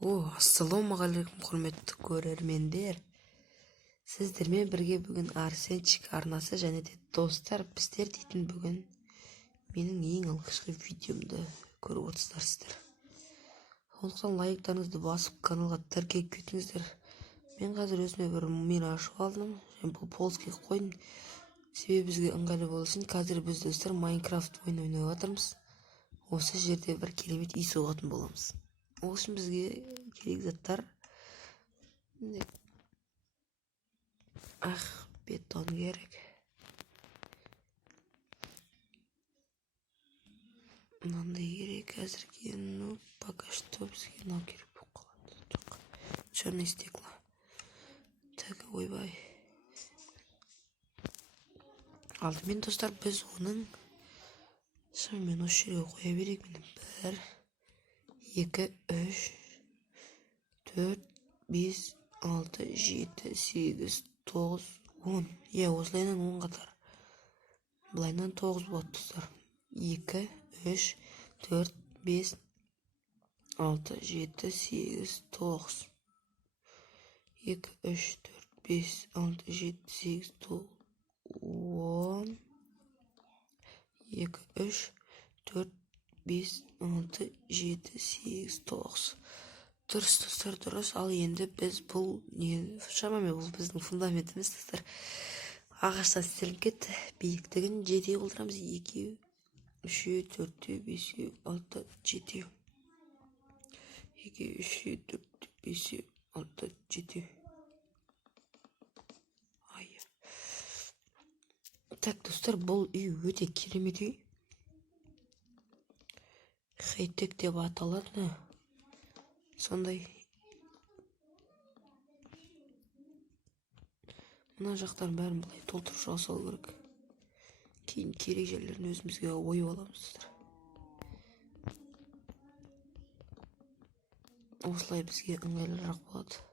Ассалаумағалейкум құрметті көрермендер. Сіздермен бірге бүгін Арсенчик арнасы және де достар біздер дейтін бүгін менің ең алғашқы видеомды көріп отырсыздар. Сондықтан лайктарыңызды басып каналға тіркеліп кетіңіздер. Мен қазір өзіме бір мир ашып алдым. Бұл полский қойын. Себебі бізге ыңғайлы болу үшін қазір біз достар Майнкрафт ойын ойнап жатырмыз. Осы жерде бір керемет үй соғатын боламыз. Ол үшін бізге керек заттар бетон керек. Мынандай керек әзірге, пока что бізге мынау керек болып қалады. Жоқ, черное стекло. Так, ойбай. Алдымен достар біз оның шамамен осы жерге қоя берейік. 1, 2, 3, 4, 5, 6, 7, 8, 9, 10. Осылайынан 10 қатар. Бұлайынан 9 болады достар. 2, 3, 4, 5, 6, 7, 8, 9. 2, 3, 4, 5, 6, 7, 8, 9, 10. 2, 3, 4, 5, 6, 7, 8, 9. Дұрыс достар, дұрыс. Ал енді біз бұл шамамен бұл біздің фундаментіміз достар. Ағаштан істелінген биіктігін 7 қылдырамыз. 2, 3, 4, 5, 6, 7. 2, 3, 4, 5, 6, 7. Так достар, бұл үй өте керемет үй. Хай-тек деп аталады. Сондай. Мына жақтарын бәрін былай толтырып жасау керек. Кейін керек жерлерін өзімізге ойып аламыз. Осылай бізге ыңғайлырақ болады.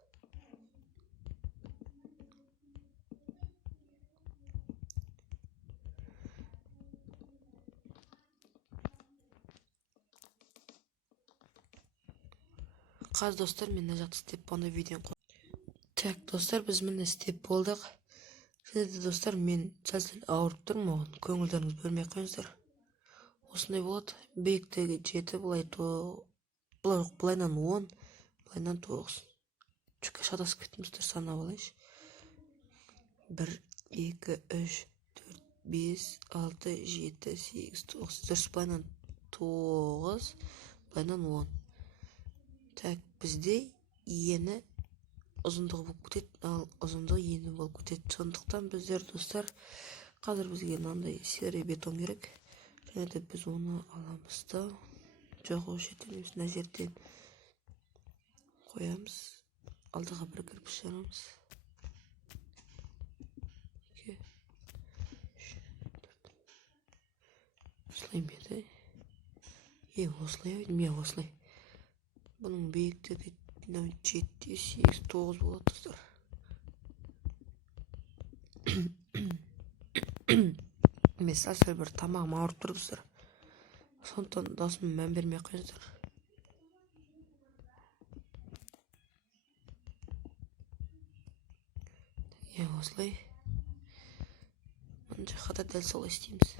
Қазір достар, мен мына жақта істеп болғанда видеоны қойдым. Так достар, біз міне істеп болдық. Және де достар, мен сәл ауырып тұрмын, оған көңілдеріңіз бөлмей қойыңыздар. Осындай болады. Биіктігі 7, былайынан 10, былайынан 9. Чүкке шатасып кеттім достар, санап алайыншы. 1, 2, 3, 4, 5, 6, 7, 8, 9. Дұрыс, былайынан 9, былайынан 10. Так, бізде ені ұзындығы болып кетеді, ал ұзындығы ені болып кетеді. Сондықтан біздер достар, қазір бізге мынандай серый бетон керек. Және де біз оны аламыз да. Жоқ, осы жерден мына жерден қоямыз. Алдыға бір кірпіш жарамыз. 2, 3, 4. Осылай меді. Осылай өйдім, осылай. Бұның биіктігі 7, 8, 9 болады достар. Мен сәл бір тамағым ауырып тұр достар. Сондықтан даусыма мән бермей қойыңыздар. Осылай. Мына жаққа да дәл солай істейміз.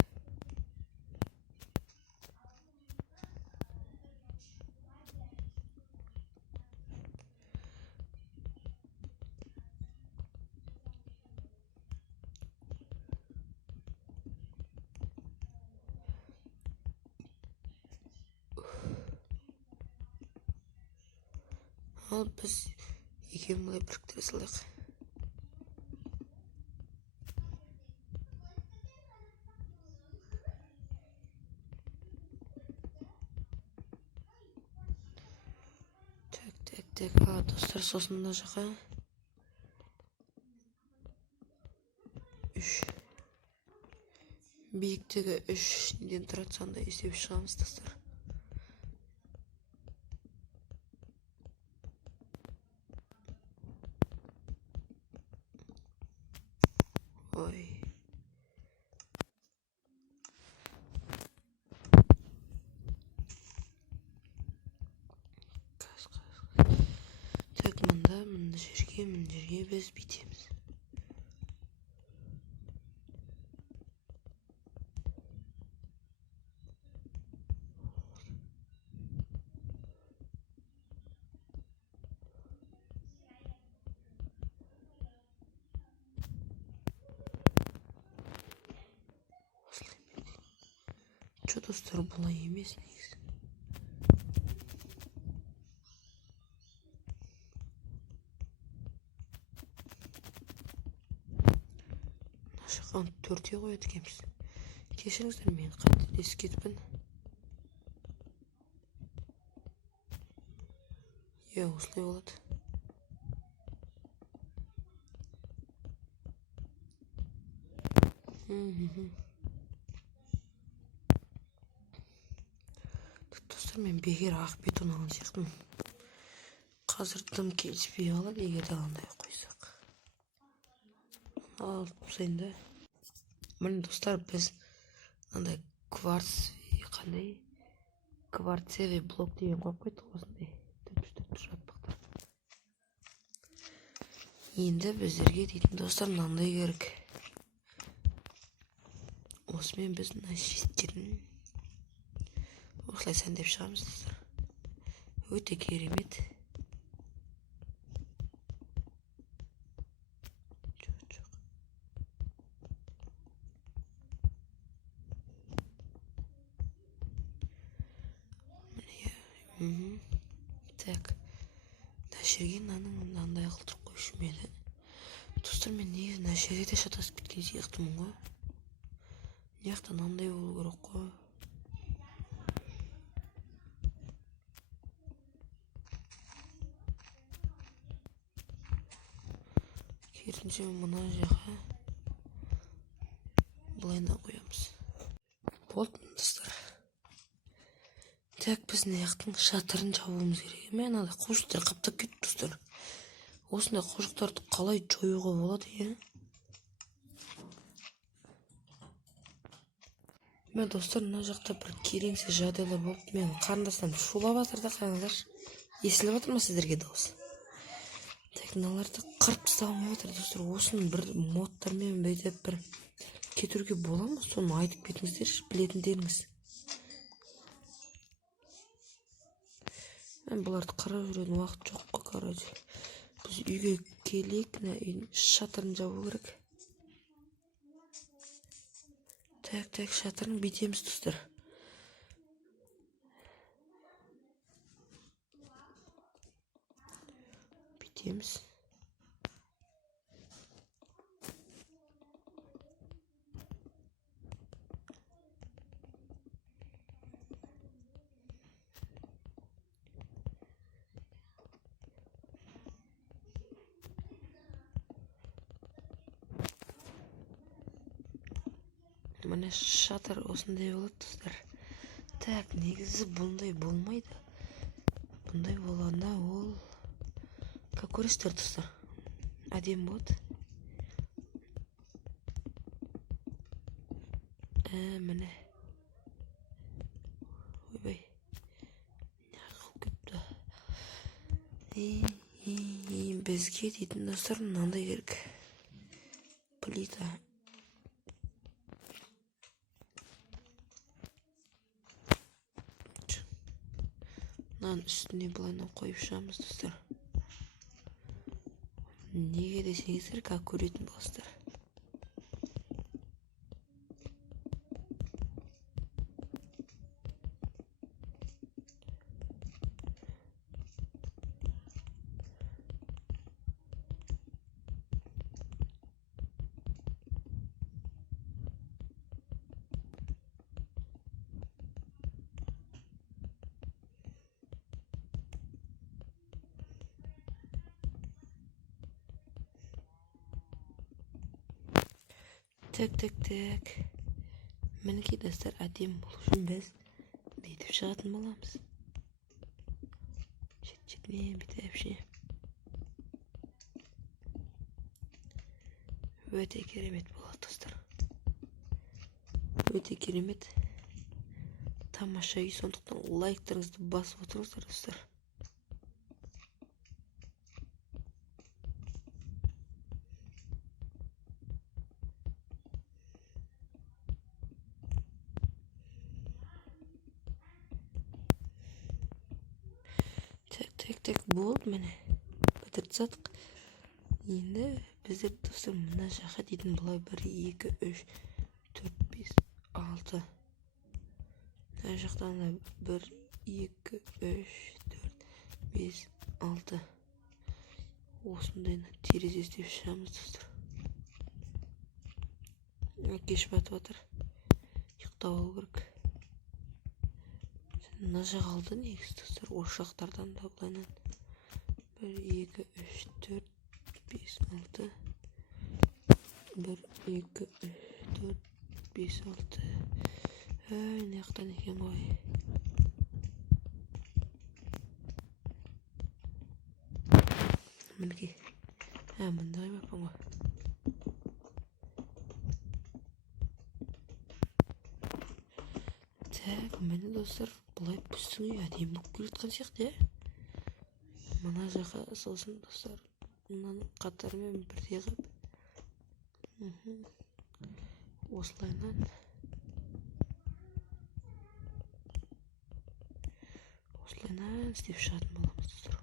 Ал біз екеуін бұлай біріктіре салайық. Так, достар, сосын мына жаққа 3. Биіктігі 3 неден тұрады, сондай есеп шығамыз достар. Ой. мына жерге біз бүйтеміз. Что достар, бұлай емес негізі. Нашыған 4-те қояды екенбіз. Кешіріңіздер, мен қателесіп кетіппін. Осылай болады. Достар, мен бекер ақ бетон алған сияқтымын. Қазір тым келіспей қалады, егер де андай қойсақ. Алып қойсайын да. Міне достар, біз андай кварцевый блок деген қойып қойдық, осындай төрт жаппақтар. Енді біздерге дейтін достар мынандай керек. Осымен біз мына шеттерін осылай сәндеп шығамыз достар. Өте керемет. Так, мына жерге мынандай қылдырып қойшым еді. Достар, мен негізі мына жерде де шатасып кеткен сияқтымын ғой. Мынаяқта мынандай болу керек қой. Керісінше мына жаққа былайына қоямыз. Болды достар. Так, біз мынаяқтың шатырын жабуымыз керек. Мен мынандай қожықтар қаптап кетті достар. Осындай қожықтарды қалай жоюға болады, Мен достар, мына жақта бір кереңсіз жағдайлар болып, мен қарындастарым шулап жатыр да, қараңдаршы. Естіліп жатыр ма сіздерге дауыс? Так, мыналарды қырып тастағым келіп жатыр достар. Осыны бір модтармен бүйтіп бір кетіруге бола ма? Соны айтып кетіңіздерші, білетіндеріңіз. Мен бұларды қарап жүретін уақыт жоқ қой, короче. Біз үйге келейік, үйдің шатырын жабу керек. Так, шатырын бүйтеміз достар. Бүйтеміз. Міне шатыр осындай болады достар. Так, негізі бұндай болмайды. Бұндай болғанда ол как көресіздер достар. Әдем болады. Міне. Ойбай. Неғып кетті. Бізге дейтін достар мынандай керек. Плита. Үстіне бұлайынан қойып шығамыз достар. Неге десеңіздер, как көретін боласыздар. Так. Мінекей достар, әдем болу үшін біз бүйтіп шығатын боламыз. Шет-шетінен бүйтіп ше. Өте керемет болады достар. Өте керемет. Тамаша үй, сондықтан лайктарыңызды басып отырыңыздар достар. Так болды міне. Бітіріп тастадық. Енді біздер достар мына жаққа дейтін былай 1, 2, 3, 4, 5, 6. Мына жақтан да 1, 2, 3, 4, 5, 6. Осындай терезе істеп шығамыз достар. Кеш батып жатыр. Ұйықтап алу керек. Мына жақ алды негізі достар. Осы жақтардан да былайынан 1, 2, 3, 4, 5, 6. 1, 2, 3, 4, 5, 6. Ne jақтан екен ғой. Мінекей. Мындай баппын ғой. Так, міне достар, бұлай біздің үй әдемі болып келе жатқан сияқты, мына жаққа сосын достар, мынаны қатармен бірдей қылып. Осылайынан істеп шығатын боламыз достар.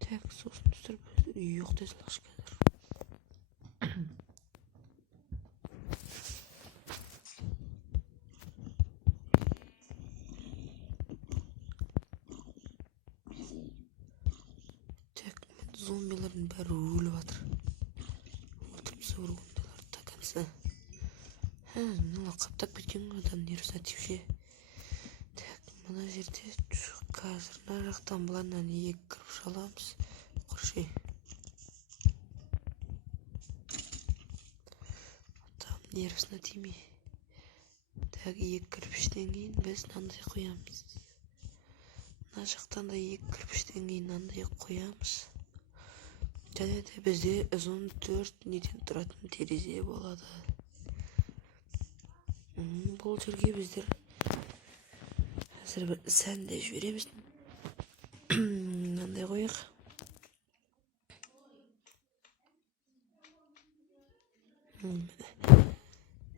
Так, сосын достар, біз үй ұйықтай салайықшы қазір. Так, зомбилардың бәрі өліп жатыр. Отырып сауыр ондайлар такамсы. Мына қаптап кеткен ғой адам нервісіне тиюше. Так, мына жерде қазір мына жақтан былайынан екі кіріп шаламыз. Құрши. Адам нервісіне тимей. Так, екі кірпіштен кейін біз мынандай қоямыз. Мына жақтан да екі кірпіштен кейін мынандай қоямыз. Және де бізде ұзын 4 неден тұратын терезе болады. Бұл жерге біздер қазір бір сәнде жібереміз. Мынандай қояқ.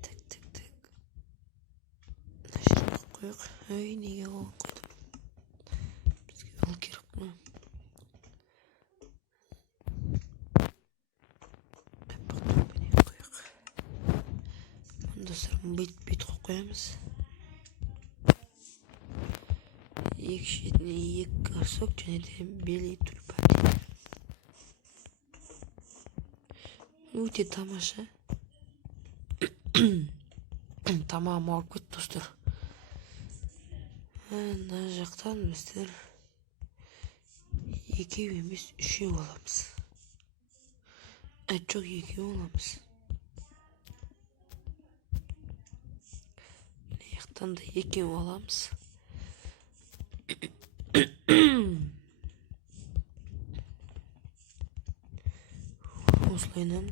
Так. Мына жерге қояқ. Неге оған қойдым? Бізге ол керек ма? Достар, бет қоямыз. Екі шетіне екі горшок және де белый тюльпан. Өте тамаша. Тамағым ауырып кетті достар. Мына жақтан біздер екеу емес үшеу аламыз. Жоқ, екеу аламыз. Мына жақтан да екеу аламыз. Осылайынан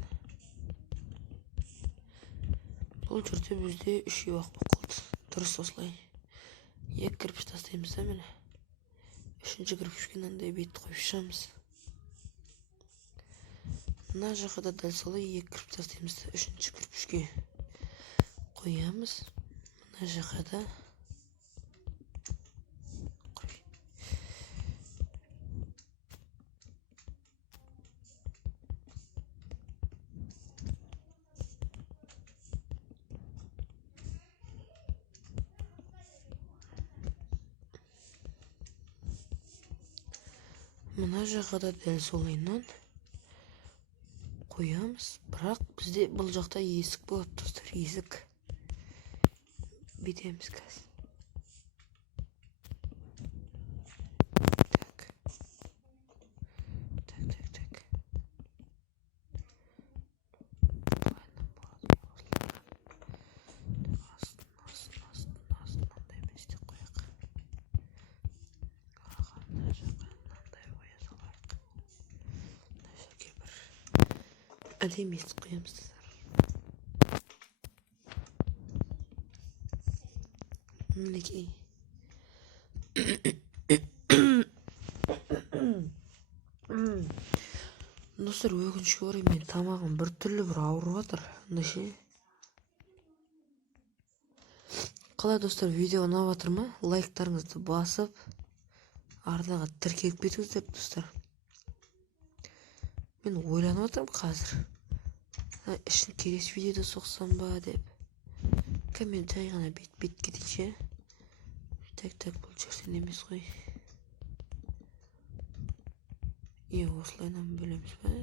бұл жерде бізде үшеу ақ болып қалды. Дұрыс осылай. Екі кірпіш тастаймыз да міне. Үшінші кірпішке мынандай бет қойып шығамыз. Мына жаққа да дәл солай екі кірпіш тастаймыз да үшінші кірпішке қоямыз. Мына жаққа да мына жаққа да дәл солайынан қоямыз. Бірақ бізде бұл жақта есік болады достар, есік. Бетеміз қазір. Так. Астын мындай істеп қояқ. Мына жаққа мынандай қоя салайық. Мына жерге бір әдемі етіп қоямыз достар. Мінекей. Достар, өкінішке орай мен тамағым бір түрлі бір ауырып жатыр. Ше. Қалай достар, видео ұнап жатыр ма? Лайктарыңызды басып, арнаға тіркеліп кетіңіздер достар. Мен ойланып жатырмын қазір. Ішін келесі видеода соқсам ба деп. Комментарий ғана бет кетейінші. Так, бұл жерден емес қой. Осылайынан бөлеміз ба?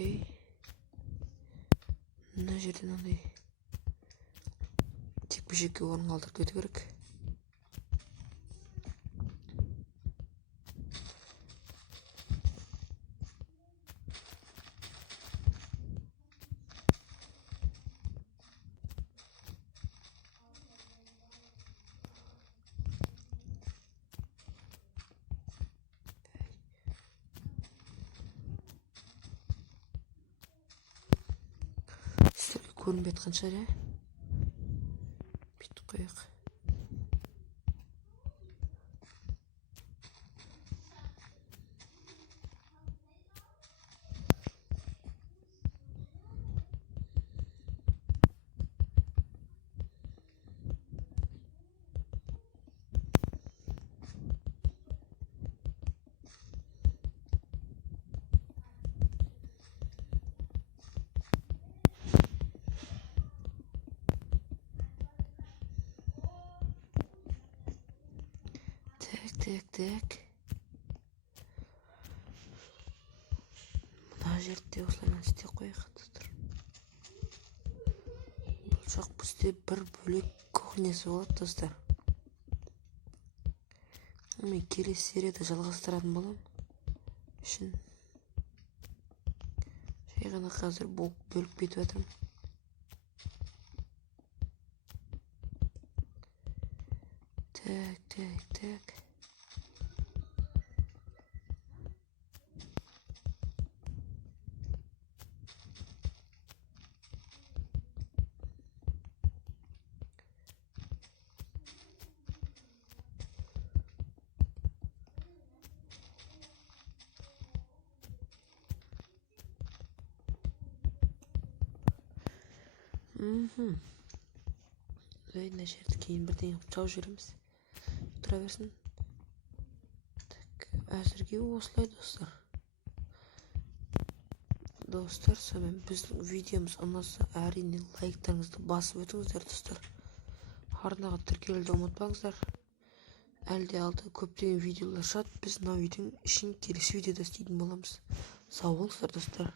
Ей, мына жерден андай жекпе-жекке орын қалдырып кету керек. Сіздерге көрінбей жатқан шығар, иә? Бүйтіп қояйық. Так. Мына жерде осылайынан істеп қояйық достар. Бұл жақ бізде бір бөлек кухнясы болады достар. Мен келесі серияда жалғастыратын болам. Үшін жай ғана қазір бөліп кетіп жатырмын. Так. Мына жерді кейін бірден жауып жібереміз. Тұра берсін. Әзірге осылай достар. Сонымен біздің видеомыз ұнаса, әрине лайктарыңызды басып өтіңіздер достар. Арнаға тіркелуді ұмытпаңыздар. Әлде алда көптеген видеолар шығады. Біз мына видеоның ішін келесі видеода істейтін боламыз. Сау болыңыздар достар.